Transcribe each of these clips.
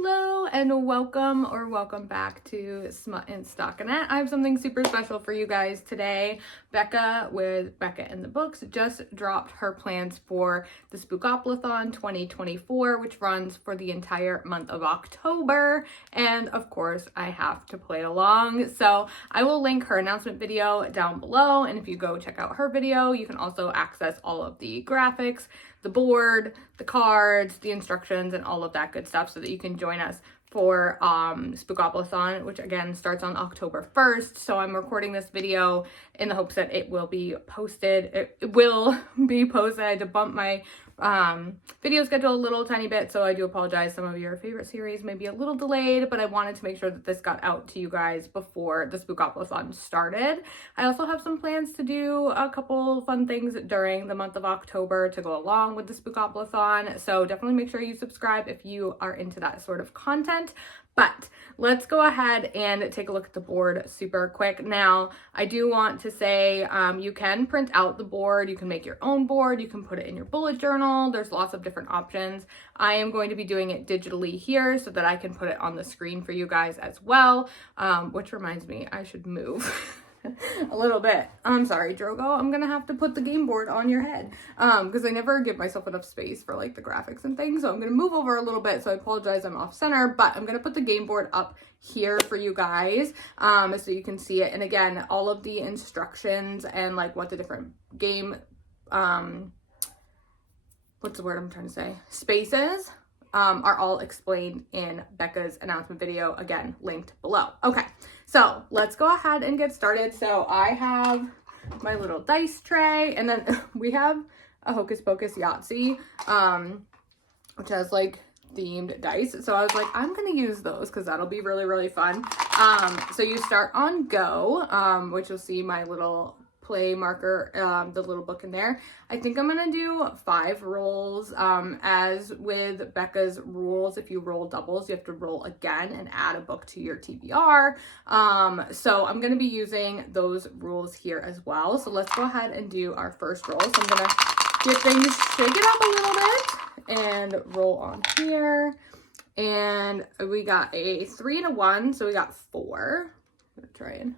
Hello and welcome back to Smut and Stockinette. I have something super special for you guys today. Becca with Becca and the Books just dropped her plans for the Spookoplathon 2024, which runs for the entire month of October. And of course, I have to play along. So I will link her announcement video down below. And if you go check out her video, you can also access all of the graphics, the board, the cards, the instructions, and all of that good stuff so that you can join us for Spookoplathon, which again starts on October 1st. So I'm recording this video in the hopes that it will be posted. It will be posted. I had to bump my video schedule a little tiny bit, so I do apologize. Some of your favorite series may be a little delayed, but I wanted to make sure that this got out to you guys before the Spookoplathon started. I also have some plans to do a couple fun things during the month of October to go along with the Spookoplathon, so definitely make sure you subscribe if you are into that sort of content. But let's go ahead and take a look at the board super quick. Now, I do want to say you can print out the board. You can make your own board. You can put it in your bullet journal. There's lots of different options. I am going to be doing it digitally here so that I can put it on the screen for you guys as well, which reminds me, I should move. A little bit. I'm sorry, Drogo. I'm gonna have to put the game board on your head because I never give myself enough space for like the graphics and things. So I'm gonna move over a little bit. So I apologize, I'm off center, but I'm gonna put the game board up here for you guys so you can see it. And again, all of the instructions and like what the different game what's the word I'm trying to say? Spaces are all explained in Becca's announcement video, again, linked below. Okay, so let's go ahead and get started. So I have my little dice tray, and then we have a Hocus Pocus Yahtzee, which has like themed dice. So I was like, I'm gonna use those because that'll be really, really fun. So you start on go, which you'll see my little play marker, the little book in there. I think I'm gonna do 5 rolls. As with Becca's rules, if you roll doubles, you have to roll again and add a book to your TBR. So I'm gonna be using those rules here as well. So let's go ahead and do our first roll. So I'm gonna get things, shake it up a little bit and roll on here. And we got a 3 and a 1, so we got 4. I'm gonna try and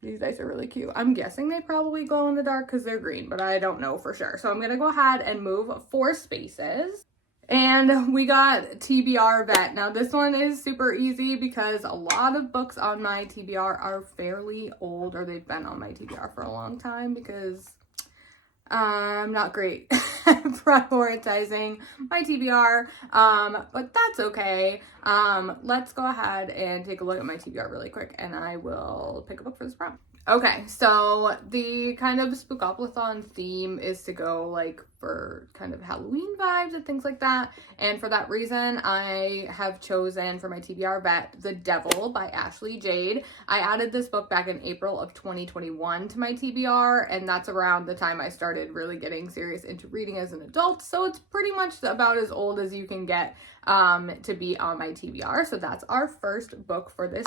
these dice are really cute. I'm guessing they probably glow in the dark because they're green, but I don't know for sure. So I'm going to go ahead and move 4 spaces. And we got TBR Vet. Now this one is super easy because a lot of books on my TBR are fairly old, or they've been on my TBR for a long time because I'm not great at prioritizing my TBR, but that's okay. Let's go ahead and take a look at my TBR really quick, and I will pick a book for this prompt. Okay, so the kind of Spookoplathon theme is to go like for kind of Halloween vibes and things like that. And for that reason, I have chosen for my TBR Vet, The Devil by Ashley Jade. I added this book back in April of 2021 to my TBR, and that's around the time I started really getting serious into reading as an adult. So it's pretty much about as old as you can get to be on my TBR. So that's our first book for this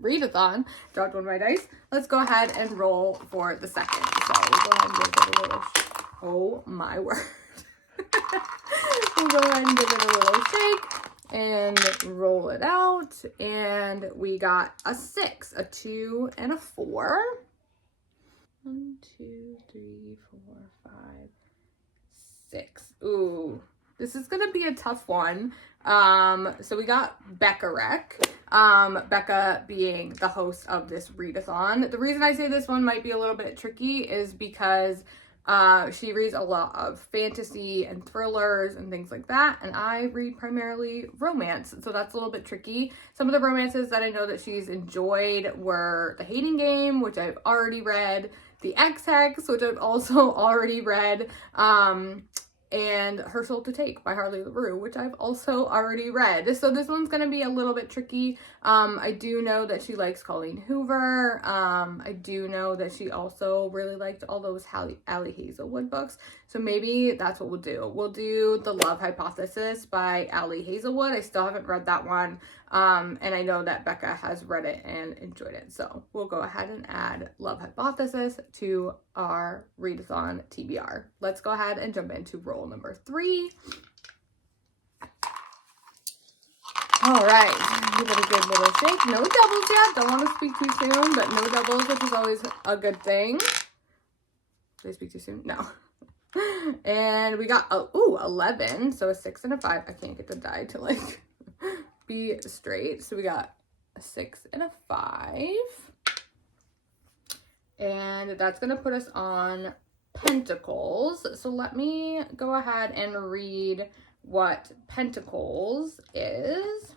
readathon. Dropped one of my dice. Let's go ahead and roll for the second. So we'll go ahead and give it a little oh my word. We'll go ahead and give it a little shake and roll it out. And we got a 6, a 2, and a 4. 1, 2, 3, 4, 5, 6. Ooh, this is gonna be a tough one. So we got Becca Rec. Becca being the host of this readathon. The reason I say this one might be a little bit tricky is because she reads a lot of fantasy and thrillers and things like that, and I read primarily romance, so that's a little bit tricky. Some of the romances that I know that she's enjoyed were The Hating Game, which I've already read, The Ex-Hex, which I've also already read, and Her Soul to Take by Harley LaRue, which I've also already read. So this one's going to be a little bit tricky. I do know that she likes Colleen Hoover. I do know that she also really liked all those Allie Hazelwood books. So maybe that's what we'll do. We'll do The Love Hypothesis by Allie Hazelwood. I still haven't read that one. And I know that Becca has read it and enjoyed it. So we'll go ahead and add Love Hypothesis to our readathon TBR. Let's go ahead and jump into roll number 3. All right, give it a good little shake. No doubles yet. Don't want to speak too soon, but no doubles, which is always a good thing. Did I speak too soon? No. And we got, 11. So a 6 and a 5. I can't get the die to like be straight. So we got a 6 and a 5. And that's going to put us on Pentacles. So let me go ahead and read what Pentacles is.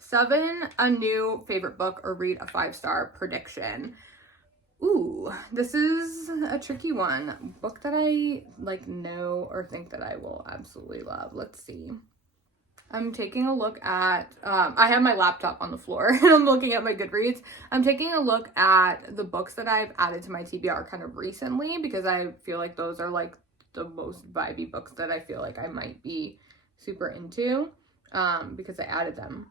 7, a new favorite book, or read a 5-star prediction. Ooh, this is a tricky one. Book that I like know or think that I will absolutely love. Let's see. I'm taking a look at, I have my laptop on the floor and I'm looking at my Goodreads. I'm taking a look at the books that I've added to my TBR kind of recently, because I feel like those are like the most vibey books that I feel like I might be super into, because I added them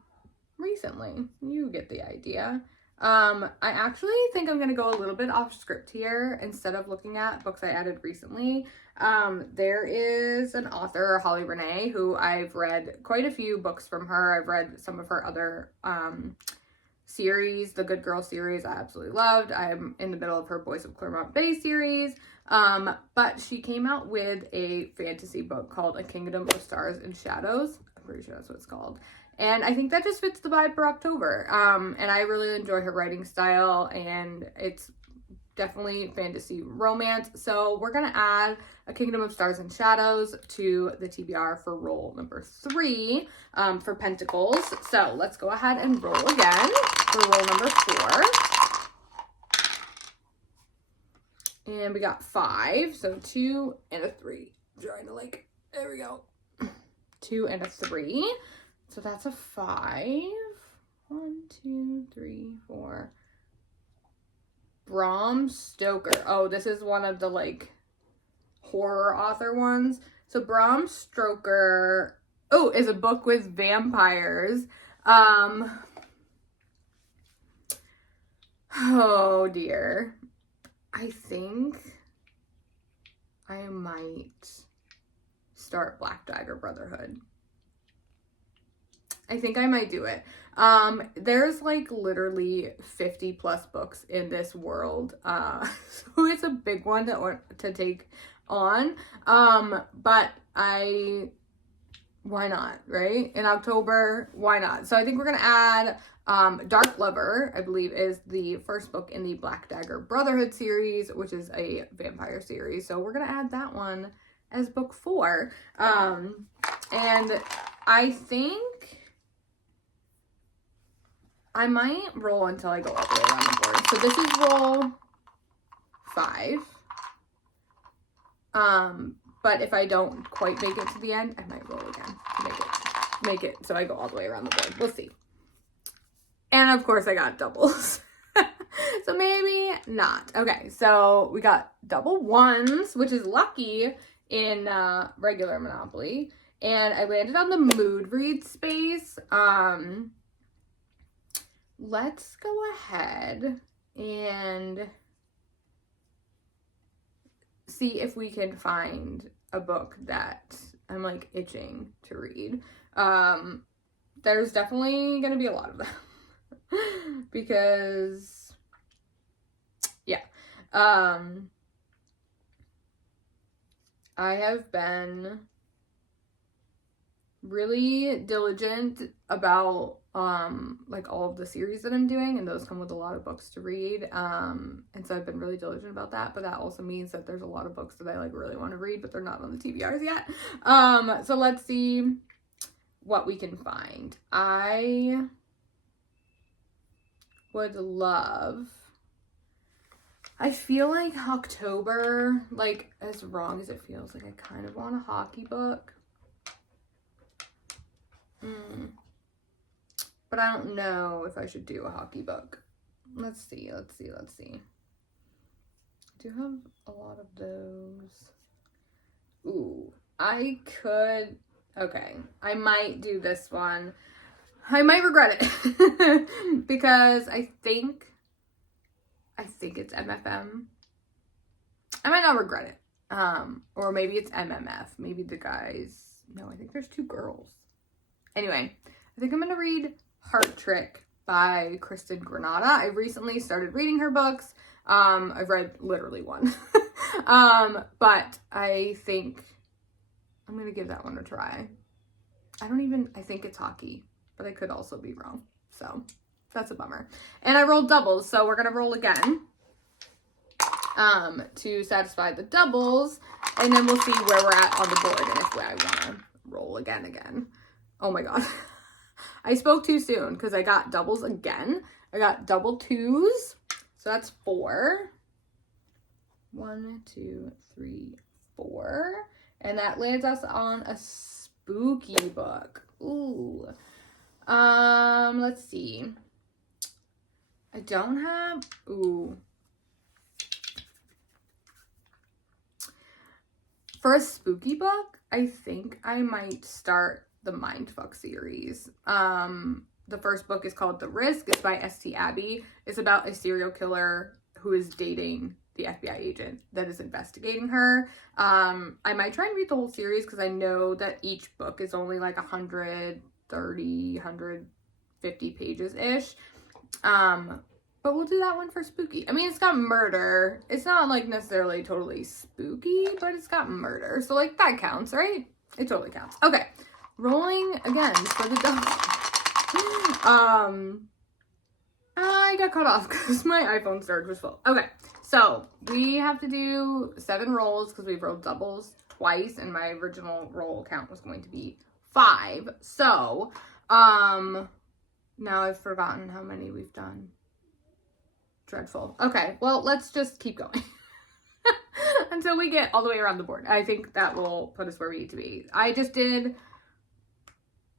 recently. You get the idea. I actually think I'm going to go a little bit off script here. Instead of looking at books I added recently, there is an author, Holly Renee, who I've read quite a few books from her. I've read some of her other series. The Good Girl series I absolutely loved. I'm in the middle of her Boys of Claremont Bay series. But she came out with a fantasy book called A Kingdom of Stars and Shadows. I'm pretty sure that's what it's called. And I think that just fits the vibe for October. And I really enjoy her writing style, and it's definitely fantasy romance. So we're going to add A Kingdom of Stars and Shadows to the TBR for roll number 3 for Pentacles. So let's go ahead and roll again for roll number 4. And we got 5. So 2 and a 3. I'm trying to like, there we go. 2 and a 3. So that's a 5. 1, 2, 3, 4. Bram Stoker. Oh, this is one of the like horror author ones. So Bram Stoker, is a book with vampires. Oh dear. I think I might start Black Dagger Brotherhood. I think I might do it. There's like literally 50 plus books in this world. So it's a big one to take on. But why not, right? In October, why not? So I think we're going to add Dark Lover, I believe, is the first book in the Black Dagger Brotherhood series, which is a vampire series. So we're going to add that one as book 4. And I think I might roll until I go all the way around the board. So this is roll 5. But if I don't quite make it to the end, I might roll again to make it so I go all the way around the board. We'll see. And of course I got doubles. So maybe not. Okay, so we got double 1s, which is lucky in regular Monopoly. And I landed on the mood read space. Let's go ahead and see if we can find a book that I'm like itching to read. There's definitely going to be a lot of them because yeah. I have been really diligent about like all of the series that I'm doing, and those come with a lot of books to read, and so I've been really diligent about that. But that also means that there's a lot of books that I like really want to read, but they're not on the TBRs yet. So let's see what we can find. I would love, I feel like October, like as wrong as it feels, like I kind of want a hockey book. But I don't know if I should do a hockey book. Let's see. I do have a lot of those. Ooh, I could, okay. I might do this one. I might regret it because I think it's MFM. I might not regret it. Or maybe it's MMF. Maybe the guys No, I think there's 2 girls. Anyway, I think I'm going to read Heart Trick by Kristen Granada. I recently started reading her books. I've read literally one. But I think I'm going to give that one a try. I think it's hockey, but I could also be wrong. So that's a bummer. And I rolled doubles, so we're going to roll again to satisfy the doubles, and then we'll see where we're at on the board and if I want to roll again. Oh my god. I spoke too soon because I got doubles again. I got double 2s, so that's 4. 1, 2, 3, 4. And that lands us on a spooky book. Ooh. Let's see. I don't have, for a spooky book, I think I might start the Mindfuck series. The first book is called The Risk. It's by S.T. Abbey. It's about a serial killer who is dating the FBI agent that is investigating her. I might try and read the whole series because I know that each book is only like 130, 150 pages-ish. But we'll do that one for spooky. I mean, it's got murder. It's not like necessarily totally spooky, but it's got murder. So like that counts, right? It totally counts. Okay. Rolling again for the double. I got cut off because my iPhone storage was full. Okay. So we have to do 7 rolls because we've rolled doubles twice and my original roll count was going to be 5. So, now I've forgotten how many we've done. Dreadful. Okay, well, let's just keep going until we get all the way around the board. I think that will put us where we need to be.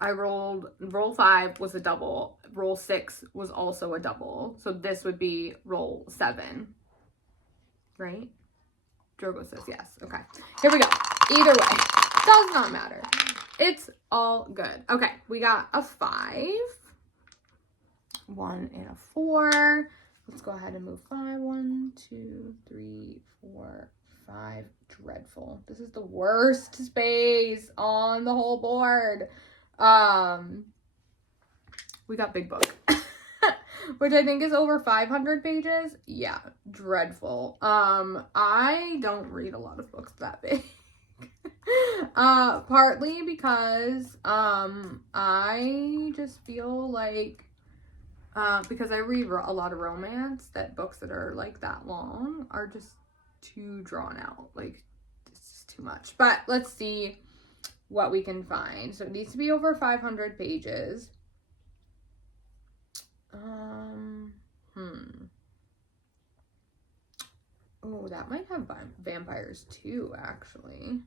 Roll 5 was a double. Roll 6 was also a double. So this would be roll 7. Right? Drogo says yes. Okay. Here we go. Either way. Does not matter. It's all good. Okay. We got a 5. 1 and a 4. Let's go ahead and move 5. 1, 2, 3, 4, 5. Dreadful. This is the worst space on the whole board. We got big book, which I think is over 500 pages. Yeah, dreadful. I don't read a lot of books that big. Partly because, I just feel like, because I read a lot of romance, that books that are like that long are just too drawn out. Like, it's just too much. But let's see what we can find. So it needs to be over 500 pages. Oh, that might have vampires too, actually.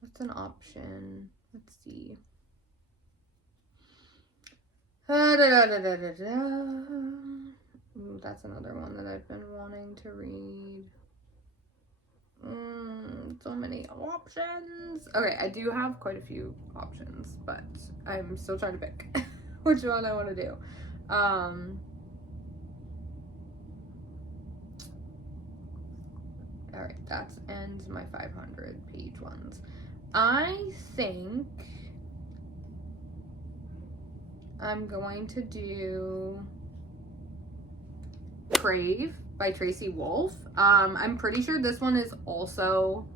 That's an option. Let's see. Ooh, that's another one that I've been wanting to read. So many options. Okay, I do have quite a few options, but I'm still trying to pick which one I want to do. All right, that ends my 500 page ones. I think I'm going to do Crave by Tracy Wolff. I'm pretty sure this one is also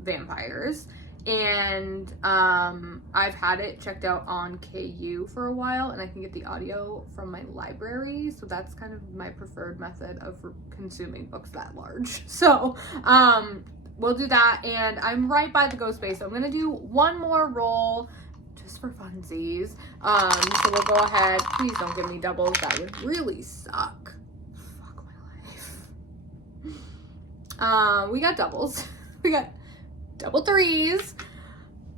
vampires, and I've had it checked out on KU for a while, and I can get the audio from my library, so that's kind of my preferred method of consuming books that large. So we'll do that, and I'm right by the ghost space, so I'm gonna do one more roll just for funsies. So we'll go ahead. Please don't give me doubles. That would really suck. Fuck my life. We got doubles. We got double 3s.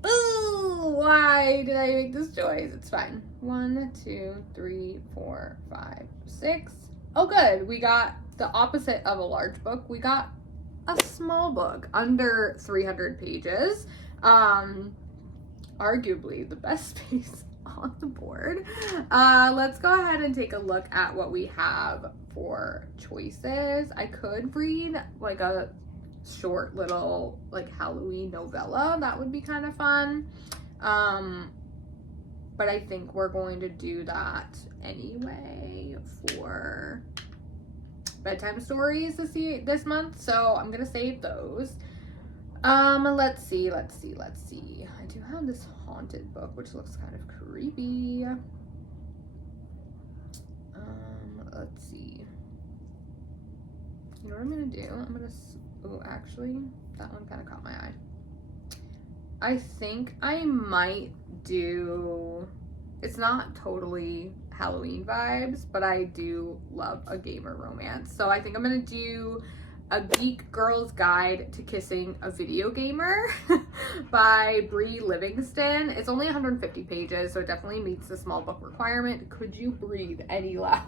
Ooh, why did I make this choice? It's fine. 1, 2, 3, 4, 5, 6. Oh, good. We got the opposite of a large book. We got a small book under 300 pages. Arguably the best space on the board. Let's go ahead and take a look at what we have for choices. I could read like a short little like Halloween novella. That would be kind of fun. But I think we're going to do that anyway for bedtime stories this month. So I'm gonna save those. Let's see. I do have this haunted book, which looks kind of creepy. Let's see. You know what I'm gonna do? Oh, actually, that one kind of caught my eye. I think I might do, it's not totally Halloween vibes, but I do love a gamer romance. So I think I'm gonna do A Geek Girl's Guide to Kissing a Video Gamer by Bree Livingston. It's only 150 pages, so it definitely meets the small book requirement. Could you breathe any louder?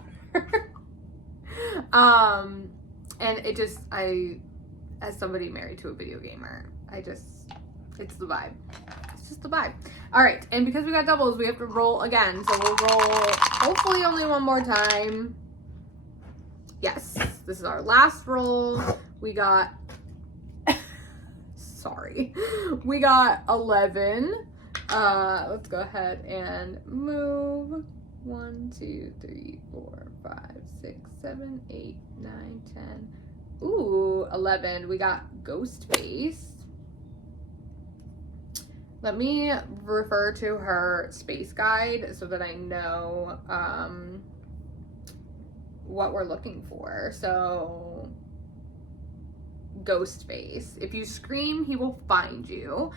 And it just, as somebody married to a video gamer, it's the vibe. It's just the vibe. All right, and because we got doubles, we have to roll again. So we'll roll hopefully only one more time. Yes, this is our last roll. We got, sorry, we got 11. Let's go ahead and move. 1, 2, 3, 4, 5, 6, 7, 8, 9, 10. Ooh, 11. We got Ghostface. Let me refer to her space guide so that I know what we're looking for. So, Ghostface. If you scream, he will find you.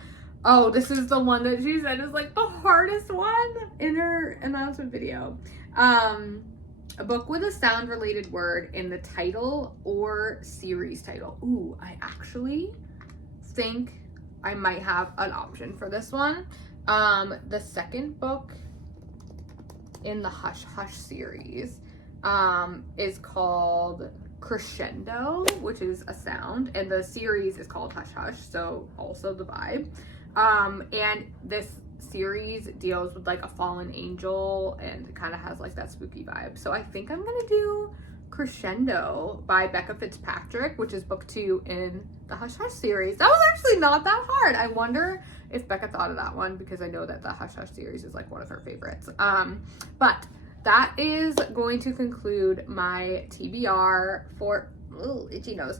Oh, this is the one that she said is like the hardest one in her announcement video. A book with a sound related word in the title or series title. Ooh, I actually think I might have an option for this one. The second book in the Hush Hush series is called Crescendo, which is a sound, and the series is called Hush Hush, so also the vibe. And this series deals with like a fallen angel and kind of has like that spooky vibe. So I think I'm gonna do Crescendo by Becca Fitzpatrick, which is book 2 in the Hush Hush series. That was actually not that hard. I wonder if Becca thought of that one, because I know that the Hush Hush series is like one of her favorites. But that is going to conclude my TBR for, ooh, itchy nose.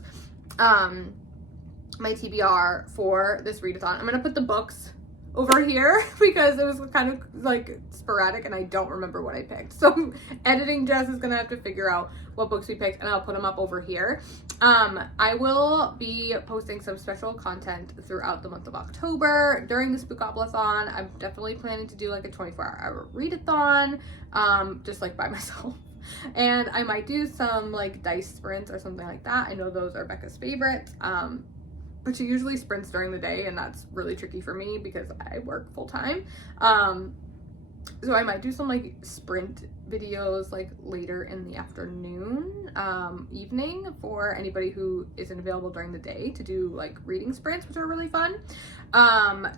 My TBR for this readathon. I'm gonna put the books over here because it was kind of like sporadic and I don't remember what I picked. So editing Jess is gonna have to figure out what books we picked, and I'll put them up over here. I will be posting some special content throughout the month of October during the Spookoplathon. I'm definitely planning to do like a 24-hour readathon, just like by myself. And I might do some like dice sprints or something like that. I know those are Becca's favorites. But she usually sprints during the day, and that's really tricky for me because I work full time. So I might do some like sprint videos like later in the afternoon, evening, for anybody who isn't available during the day to do like reading sprints, which are really fun.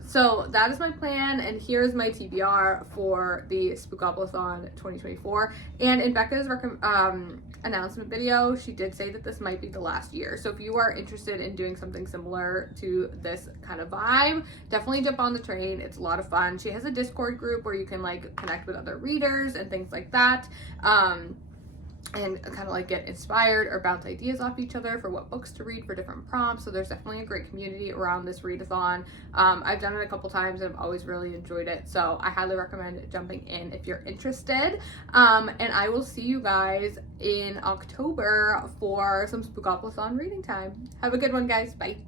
So that is my plan, and here's my TBR for the Spookoplathon 2024. And in Becca's announcement video, she did say that this might be the last year. So if you are interested in doing something similar to this kind of vibe, definitely jump on the train. It's a lot of fun. She has a Discord group where you can like connect with other readers and things like that. And kind of like get inspired or bounce ideas off each other for what books to read for different prompts. So there's definitely a great community around this readathon. I've done it a couple times and I've always really enjoyed it. So I highly recommend jumping in if you're interested. And I will see you guys in October for some Spookoplathon reading time. Have a good one, guys. Bye.